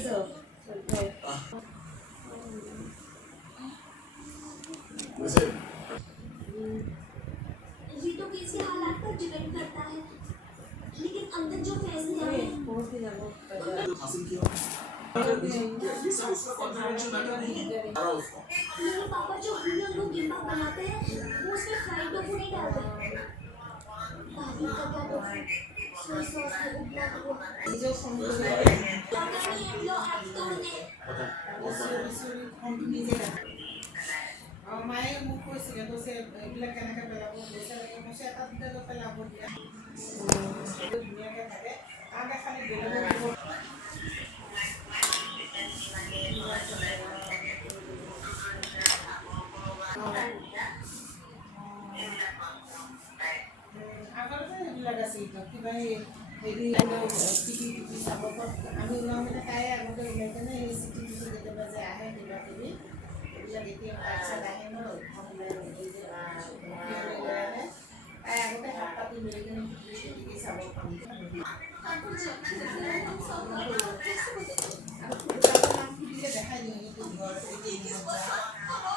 ये तो किसी हालात पर डिपेंड करता है, लेकिन अंदर जो फैसले आए हासिल किया ये सब उसका कॉन्फिडेंशियल मैटर नहीं है। मेरे पापा जो हम लोग गिम्बा बनाते हैं वो उसमें फ्राइड टोफू नहीं डालते। भाभी का क्या टोफू सोया सॉस में उबला हुआ जो संतुलित अगर नहीं हम लोग आज तोड़ने মায়ে মোক কৈছিলে কৈছে এইবিলাক কেনেকৈ পেলাব কৈছে কৈছে এটা দুটাকৈ পেলাব দিয়া ধুনীয়াকৈ থাকে তাকে খালি বেলেগৰ আগতে এইবিলাক আছিল কিবা হেৰি টিভি চাব আমি ওলাওঁ মানে তাই আগতে ওলাই কেনে সেই চিটি টিভি কেতিয়াবা যে আহে কিবা কিবি এইবিলাক এতিয়া বাচ্চাত আহে ন তাই আগতে হাত পাতি লৈ কেনে টিভি চাব পাৰোঁ